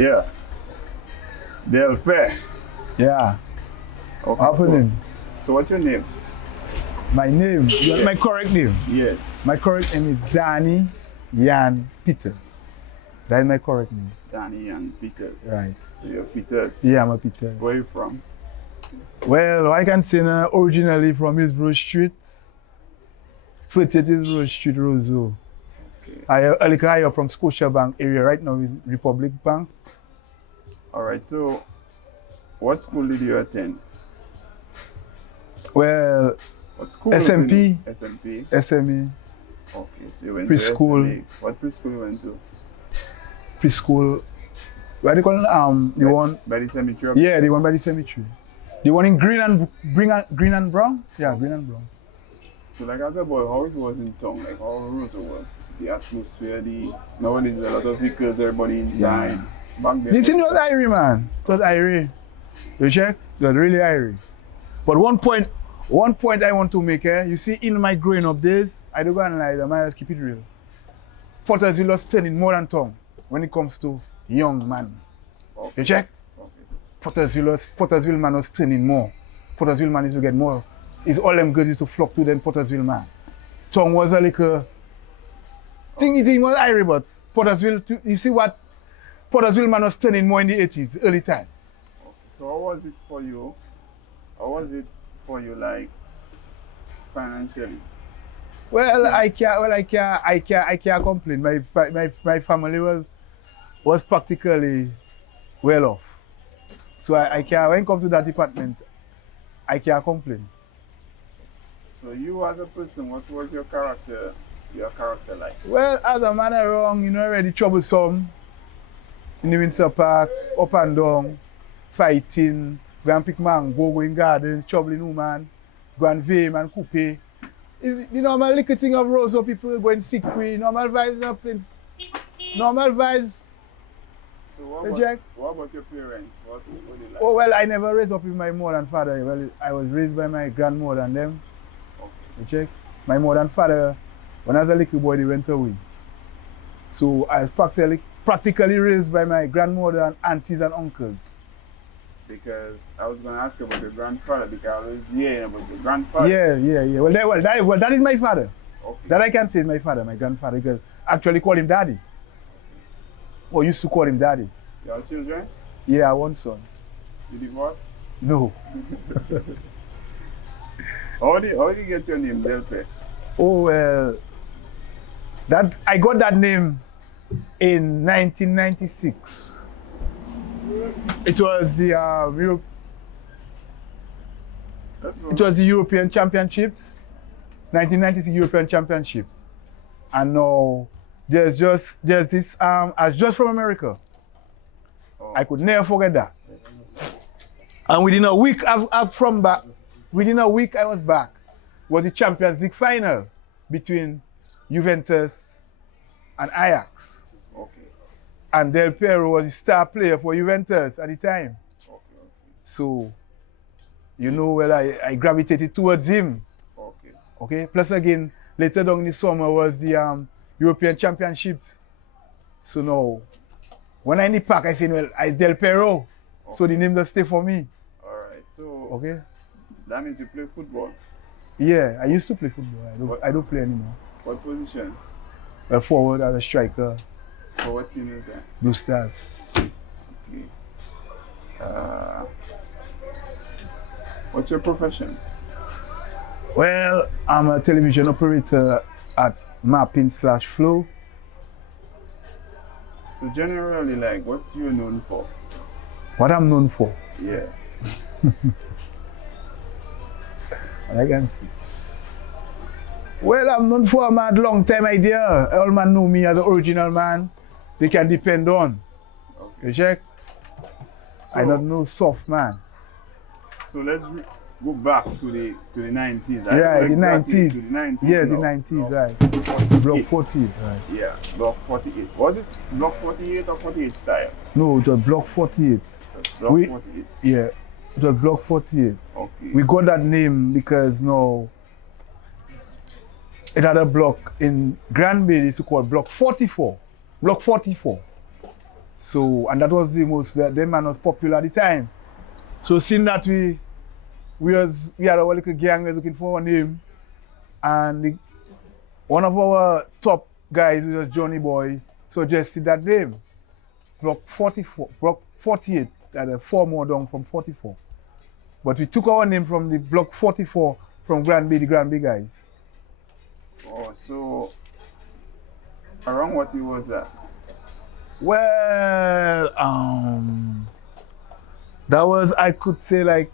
Yeah. Delpe. Yeah. Okay, Happening. cool. So what's your name? My name, you want Yes. my correct name? Yes. My correct name is Danny Jan Peters. That is my correct name. Danny and Peters. Right. So you're Peters. Yeah, I'm a Peters. Where are you from? Well, I can say originally from Hillsborough Street. 48 Hillsborough Street, Roseau. Okay. I like higher from Scotiabank area right now with Republic Bank. Alright, so what school did you attend? Well, What school? was SMP. in SMP. SME, Okay, so you went Preschool. to SMA. What preschool you went to? preschool. What do you call it? The one, By the cemetery? yeah, the one by the cemetery. The one in green and brown? Yeah, green and brown. So like as a boy, how it was in town, like how Roseau was, the atmosphere, nowadays a lot of vehicles, everybody inside. Yeah. Back then. This thing was irie, man. It was irie. You check? It was really irie. But one point I want to make, you see, in my growing up days, I don't go and lie, I might just keep it real. Pottersville was turning more than town when it comes to young man. Okay. You check? Okay. Pottersville man was turning more. Pottersville man is to get more. It's all them girls is to flock to them Pottersville man. Town was a little thing it was irie, but Pottersville, you see what Pottersville man was turning more in the 80s, early time. Okay. So how was it for you? How was it for you, like financially? Well, I can't complain. My family was practically well off. So I can't, when it comes to that department, I can't complain. So you as a person, what was your character like? Well, as a man around, you know, already troublesome. In the Windsor Park, up and down, fighting, go and pick mango, go in garden, troubling woman, go and vame and coupe. It's the normal little thing of Roseau people going sick with, normal vibes up in normal vibes. So what about your parents? What they like? Oh well, I never raised up with my mother and father. Well, I was raised by my grandmother and them. Okay. You check? My mother and father, when I was a little boy, they went away. So I was practically raised by my grandmother and aunties and uncles. Because I was going to ask about your grandfather, because I was hearing about your grandfather. Yeah. Well, that is my father. Okay. That I can say is my father, my grandfather, because I actually call him daddy. Or used to call him daddy. You have children? Yeah, one son. You divorced? No. How did you get your name, Delpe? Oh well, I got that name in 1996. It was the European Championships, 1996 European Championship, and now there's this I was just from America. Oh. I could never forget that. And within a week within a week I was back. Was the Champions League final between Juventus and Ajax. Okay. And Del Peiro was the star player for Juventus at the time. Okay. So, you know, well, I gravitated towards him. Okay. Okay. Plus again, later down in the summer was the European Championships. So now, when I'm in the park, I say, well, it's Del Peiro. Okay. So the name just stay for me. Alright, so Okay. that means you play football. Yeah, I used to play football. I don't play anymore. What position? Well, forward as a striker, For what team is that? Blue Stars. Okay. What's your profession? Well, I'm a television operator at Mapping/Flow. So generally, like, what you're known for? What I'm known for, Yeah. I can see. Well, I'm known for a mad long time idea. All man know me as the original man they can depend on. Okay. You check? So, I don't know soft man. So let's go back to the 90s. I Yeah, know the exactly 90s. To the 90s. Yeah, the now. 90s, right. 48. Block 40, right. Yeah, block 48. Was it block 48 or 48 style? No, it was block 48. Block We- 48. Yeah, it was block 48. Okay. We got that name because now it had a block in Granby, it's called block 44. Block 44. So, and that was the most, the man was popular at the time. So seeing that we had our little gang, we were looking for a name, and one of our top guys, who was Johnny Boy, suggested that name. Block 44, Block 48, that 4 more down from 44. But we took our name from the Block 44 from the Grand B guys. Oh, so around what year was that? Well, that was, I could say, like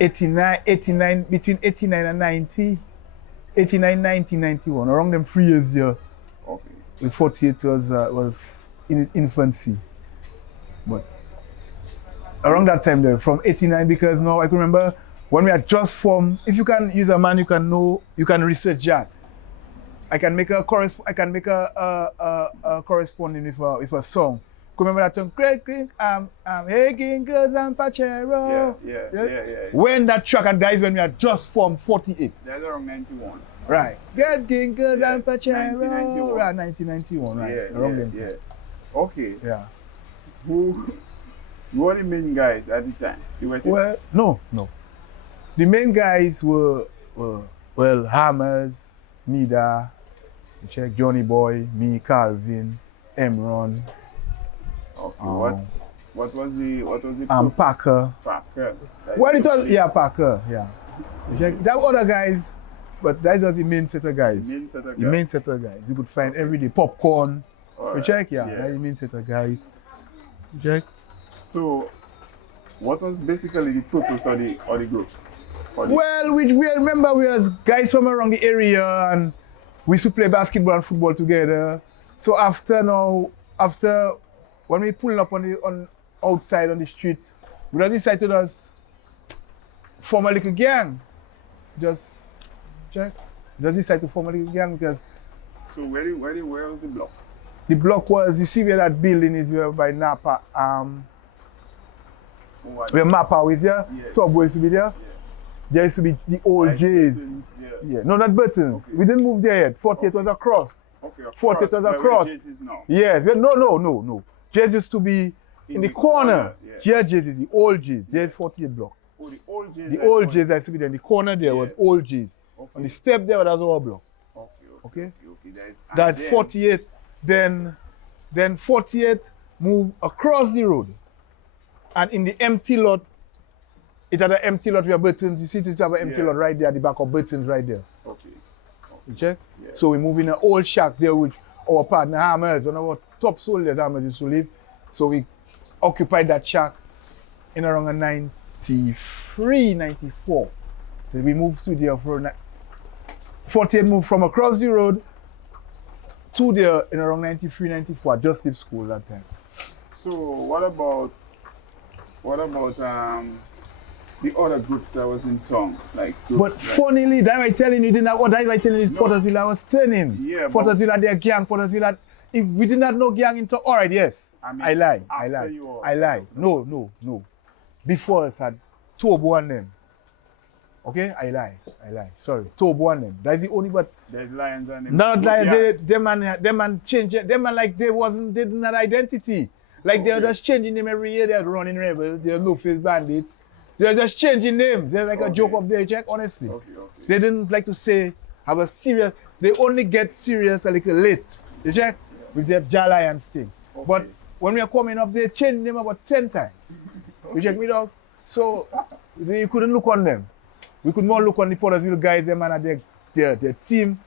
89, between 89 and 90, 89, 90, 91, around them 3 years there. Okay. With 48 was in infancy. But around that time there, from 89, because now I can remember when we had just formed, if you can use a man, you can know, you can research that. I can make a corresponding with a song. Remember that song? Great King, hey Gingers and Pachero. Yeah. When that track, and guys, when we had just formed 48. That's around 91. Right. Great Gingers and Pachero. 1991. Right, 1991, right. Around them. Yeah. Okay. Yeah. Who were the main guys at the time? Well, no. The main guys were Hammers, Mida, check Johnny Boy, me, Calvin, Emron. Okay. What was the Packer. Packer. Well, it was Packer. Yeah. Check that other guys, but that was the main set of guys. The main set of guys. You could find every day popcorn. Right. You check, that's the main set of guys. You check. So, what was basically the purpose of the group? Well, we remember we was guys from around the area, and we used to play basketball and football together. So after when we pulling up on outside on the streets, we just decided to form a little gang. Just decided to form a little gang because. So where was the block? The block was, you see where that building is, where by Napa, where Mapa was there, Subway used to be there. Yeah. There used to be the old like J's. No, not Buttons. Okay. We didn't move there yet. 48 was across. Okay, 48 was across. Yes, but no. J's used to be in the corner. Yeah, J's is the old J's. There's 48 block. Oh, the old J's. The old J's used to be there. In the corner there was old J's. Okay. On the step there was our block. Okay. That's 48. Then 48 moved across the road. And in the empty lot, it had an empty lot where Buttons, you see it have an empty lot right there at the back of Buttons right there. Okay. You check? Yeah. So we move in an old shack there with our partner Hammers and our top soldiers Hammers used to live. So we occupied that shack in around 93, 94. So we moved to there for 48 moved from across the road to there in around 93, 94. I just left school that time. So what about the other groups that was in town, but funnily, that I telling you, didn't have that I telling you, Pottersville I was turning. Yeah, Pottersville had their gang, Pottersville had, if we didn't have no gang in town, alright, yes. I lie. No. Before us had Tobo and them. Okay, I lie. Sorry, Tobo and them. That's the only, but there's Lions and them. Not like them man change it. Them man like they didn't have identity. Like they're just changing them every year. They're running rebels. They're no-face bandits. They're just changing names. They're like a joke up there, check, honestly. Okay. They didn't like to say, have a serious, they only get serious a little late, you check, with their Giants thing. Okay. But when we are coming up, they change them about 10 times. You check me, dog? So, you couldn't look on them. We could more look on the Pottersville guys, them and their team.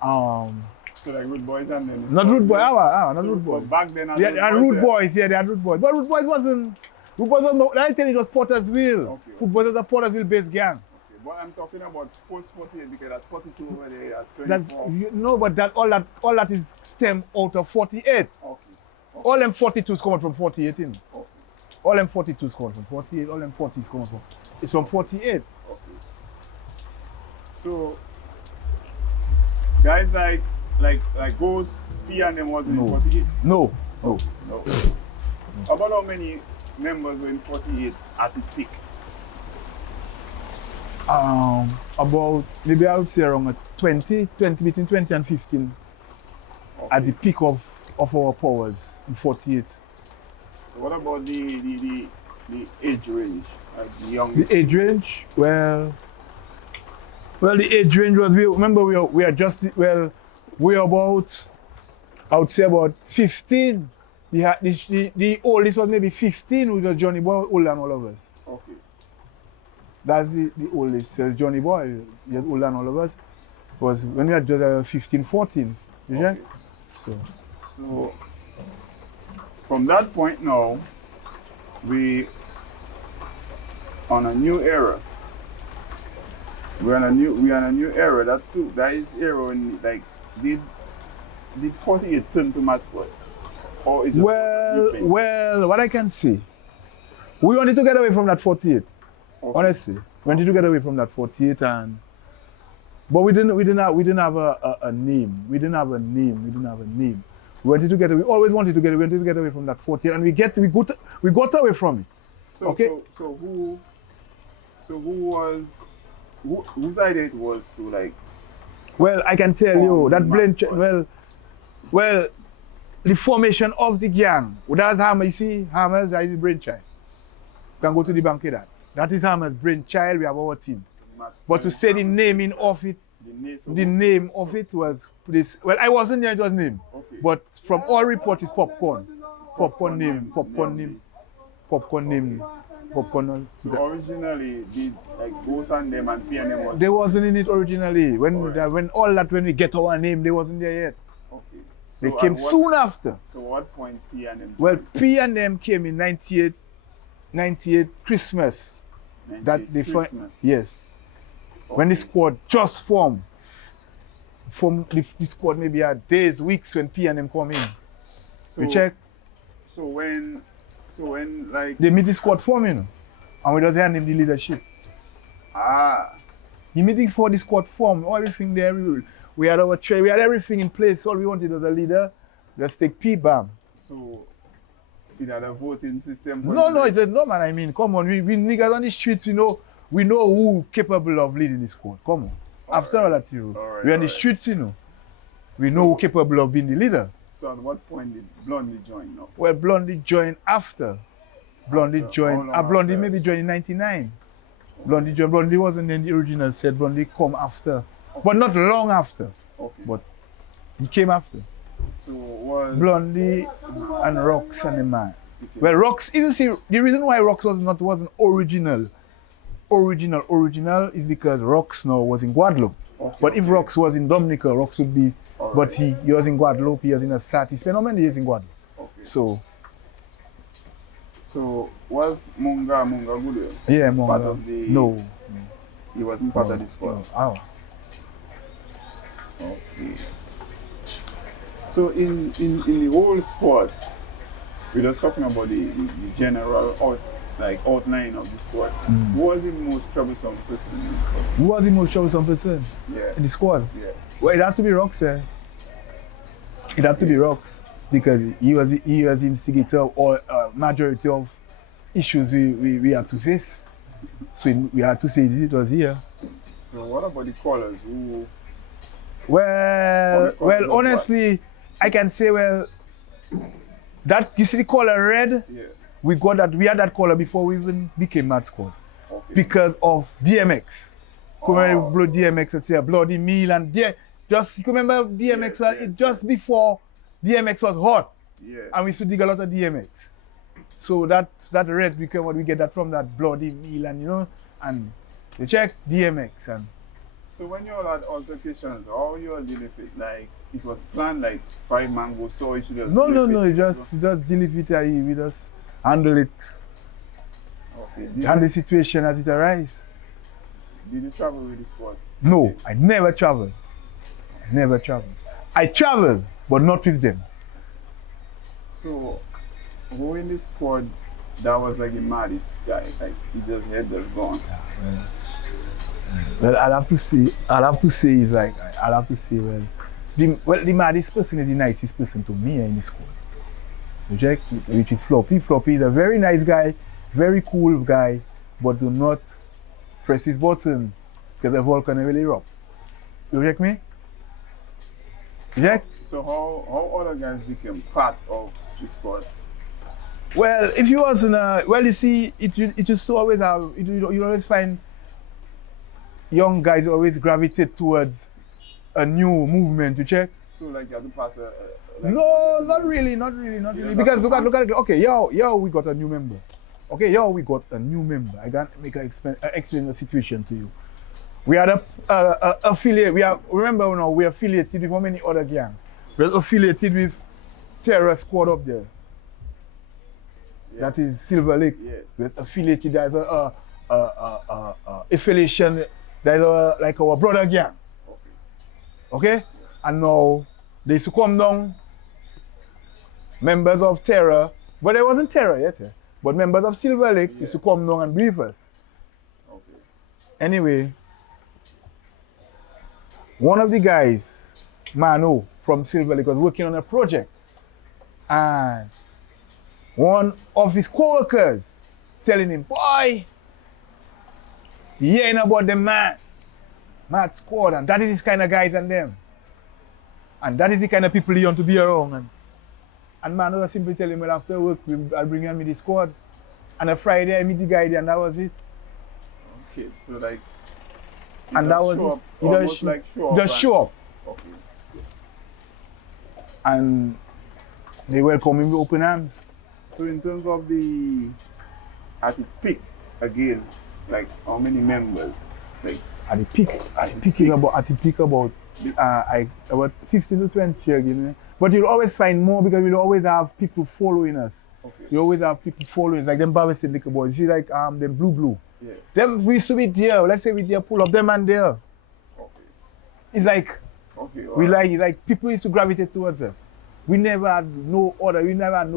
So like Rude Boys and them? Not Rude Boys, not Rude Boys. Back then, they had Rude Boys, they had Rude Boys. But Rude Boys wasn't, I tell you it was Pottersville. Okay. Rude Boys was a Pottersville-based gang. Okay, but I'm talking about post-48 because that's 42 over there, at 24. No, but all that is stem out of 48. Okay. All them 42s coming from 48, innit? Okay. All them 42s coming from 48, all them 40s coming from, it's from 48. Okay. So, guys like Ghost, P and them wasn't in 48? No. About how many members were in 48 at its peak? About, maybe I would say around 20, between 20 and 15 at the peak of our powers. in 48. So what about the age range? Like the youngest? The age range, well, the age range was, remember we are just, well, we are about, I would say about 15. The oldest was maybe 15, who was Johnny Boy, older than all of us. Okay. That's the oldest, Johnny Boy, he was older than all of us. Was when we were just 15, 14, you Okay. So from that point now, we on a new era. We're on a new era. That is era when like did 48 turn to match what? Or is it Well, what I can say, we wanted to get away from that 48. Okay. Honestly, we wanted to get away from that 48, but we didn't have a name. We didn't have a name. We wanted to get away. We always wanted to get away. We wanted to get away from that 48, and we got away from it. So, okay. Whose idea it was to like? Well, I can tell you that blend. mascot. Well, the formation of the gang. Without Hammer, you see, Hammer's is his brainchild. You can go to the bank with that. That is Hammer's brainchild. We have our team. But to say the naming of it, the name of it was this. Well, I wasn't there. It was named. Okay. But from all reports, it's popcorn. Popcorn name. So originally, did like Ghost and them and P&M was? They wasn't in it originally. When we get our name, they wasn't there yet. Okay. They came soon after. So what point P&M? Well, P&M came in 98 Christmas. Christmas. Yes. Okay. When the squad just formed. The squad maybe had days, weeks when P&M come in. We check. So when like they meet the squad forming, and we just hand him the leadership. He meeting for the squad form, everything there. We had our tray, we had everything in place. All we wanted was a leader. Just take P-Bam. So it had a voting system. No, it's a no man. I mean, come on, we niggas on the streets, we know who capable of leading the squad. Come on. After all that, we on the streets, we know who capable of being the leader. So at what point did Blondie join now? Well, Blondie joined after. Blondie maybe joined in 99. Blondie wasn't in the original set. Blondie come after. Okay. But not long after. Okay. But he came after. So was Blondie and Rox and the man. Okay. Well, Rox, you see, the reason why Rox wasn't original is because Rox now was in Guadeloupe. Okay, but if Rox was in Dominica, Rox would be. Right. But he was in Guadeloupe, he was in a SAT. He spent how many years in Guadeloupe? Okay. So was Munga good? Yeah, Munga. Part of the... No. He wasn't part of the squad? No. Okay. So in the whole squad, we're just talking about the general outline of the squad. Who was the most troublesome person in the squad? Who was the most troublesome person? Yeah. In the squad? Yeah. Well, it had to be Rox, eh? It had to be Rox because he was the instigator of all majority of issues we had to face. So we had to say it was here. So what about the callers? Who? Well, honestly, I can say that you see the color red. Yeah. We had that color before we even became Mad Squad. Okay. Because of DMX. Remember blood DMX, it's a bloody meal and just remember DMX just before DMX was hot. Yeah. And we used to dig a lot of DMX. So that red became what we get that from that bloody meal and and you check DMX and So when you all had altercations, how you all deal with it? Like it was planned like 5 mangoes, so it should just No, you just deal with it, we just handle it. Okay. Handle the situation as it arises. Did you travel with the squad? No, I never travel. I travel, but not with them. So who in the squad that was like the maddest guy? Like he just had just gone. Well, I'll have to say the maddest person is the nicest person to me in the squad. Which is Floppy. Floppy is a very nice guy, very cool guy, but do not press his button because the volcano really rough. You check me? Check? So how other guys became part of the squad? Well, if you was in a, well, you see, it just always have, you always find young guys always gravitate towards a new movement, you check? So like you have to pass No, not really. Because look at, okay, yo, we got a new member. Okay, yo, we got a new member. I can make explain the situation to you. We had a affiliate, remember now, we are affiliated with how many other gangs? We're affiliated with Terror Squad up there. Yeah. That is Silver Lake. Yeah. We're affiliated, there's a affiliation, there's like our brother gang. Okay? And now they used to come down, members of Terror, but there wasn't Terror yet, but members of Silver Lake used to come down and brief us. Okay. Anyway, one of the guys, Mano, from Silver Lake was working on a project, and one of his co-workers telling him, boy, you ain't about them mad squad, and that is his kind of guys and them. And that is the kind of people you want to be around. And man, I simply tell him, well, after work, I'll bring him with the squad. And a Friday, I meet the guy there, and that was it. Okay, so like, and that was it. Just show up. Okay. And they welcome him with open arms. So in terms of at the peak, again, like how many members? Like at the peak about 15 to 20 again. But you'll always find more because we'll always have people following us. Okay. You always have people following, like them Baba said, liquor boys. You see, like them blue. Yeah. Them we used to be there. Let's say we there pull up them and there. Okay. It's like we like people used to gravitate towards us. We never had no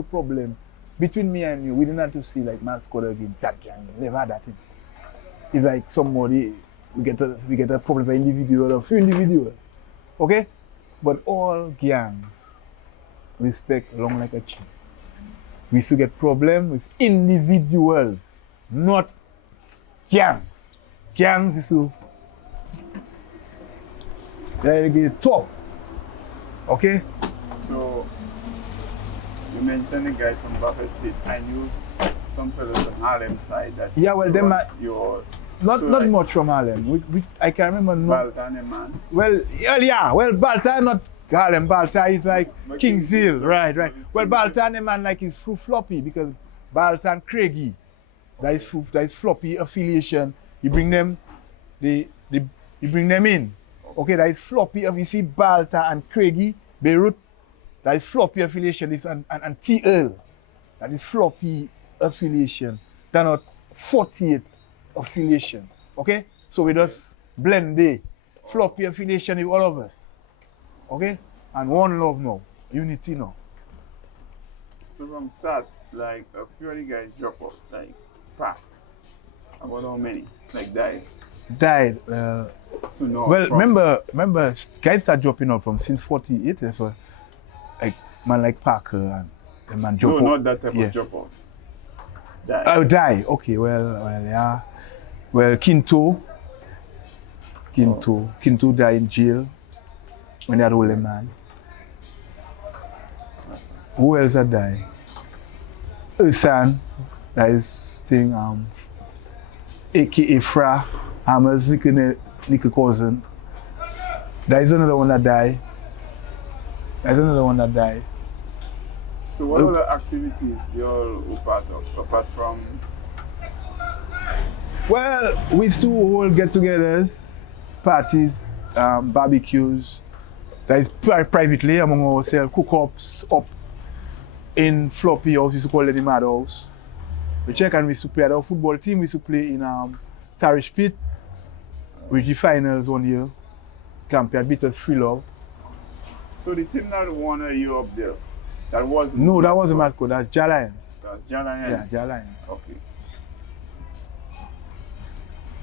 problem between me and you. We didn't have to see like man squad against that gang. Never had that thing. It's like somebody we get a problem for individual or few individuals. Okay? But all gangs respect long like a chin. We used to get problem with individuals, not gangs. Gangs is to get top. Okay? So you mentioned the guys from Buffalo State and you some fellows from Harlem side that them not like, much from Harlem. I can remember Baltan and man. Well Baltan not Harlem. Baltan is like Kings Hill, right. Well Baltan man like is floppy because Baltan Craigie. That is floppy affiliation. You bring them you bring them in. Okay, that is floppy. If you see Baltan and Craigie, Beirut, that is floppy affiliation. And TL, that is floppy affiliation. They're not 48 affiliation. Okay? So we just blend the floppy affiliation with all of us. Okay? And one love now. Unity now. So from start, like a few of the guys drop off, like passed. About how many? Like died? Died. Remember, guys start dropping off from since 48. So like man like Parker and the man drop off. No, not that type of drop off. Die. Oh, die. Okay, well, yeah. Well, Kinto died in jail when they had hold him, man. Who else had died? Ursan, that is thing, aka Fra, Hammer's little cousin. There is another one that died. So what other activities you all were part of, apart from? Well, we used to all get-togethers, parties, barbecues. That is privately among ourselves, cook-ups up in Floppy House, we used to call it the Mad House. We check and we used to play at our football team, we used to play in Tarish Pit, with the finals 1 year. Campion beat us 3-0. So the team that won a year up there, that wasn't? No, that wasn't Matco, that's Jalion. That's Jalion? Yeah, Jalion. Okay.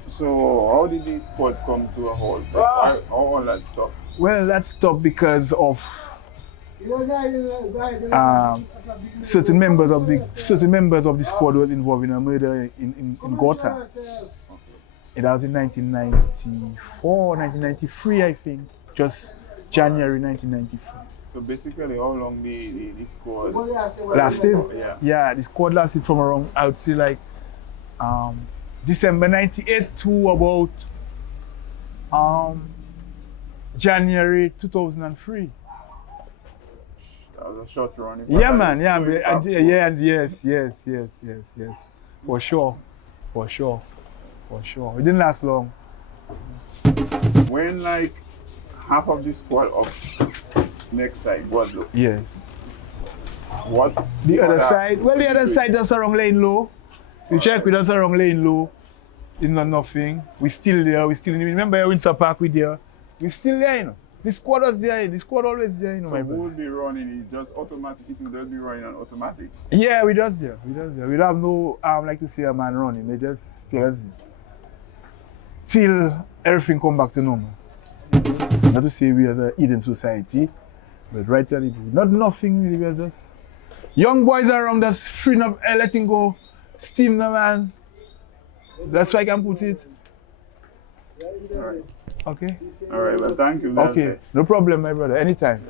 So how did the squad come to a halt? How all that stopped? Well, that stopped because of certain members of the squad was involved in a murder in Gotha. Okay. It was in 1994, 1993, I think, just January 1993. So basically, how long the squad lasted? Yeah. Yeah, the squad lasted from around, I would say like December 98 to about January 2003. That was a short run. Yeah, man. Yeah, So yeah, yes. For sure. It didn't last long. When like half of the squad up next side, Guadeloupe, Yes. what The other side, well, the other side does around lane low. You check with us around lane low. It's not nothing. We still there. Remember Windsor Park we there. We still there, you know. The squad was there. The squad always there, you know. So My who brother. will be running? It's just automatic. It will just be running on automatic. Yeah, we just there. We don't have no like to see a man running. They just stay as there. Till everything come back to normal. Not to say we are the Eden society, but right at it, not nothing really. We are just young boys around us, free of letting go, steam the man. That's why I can put it. All right. Okay. All right. Well, thank you. Okay. No problem, my brother. Anytime.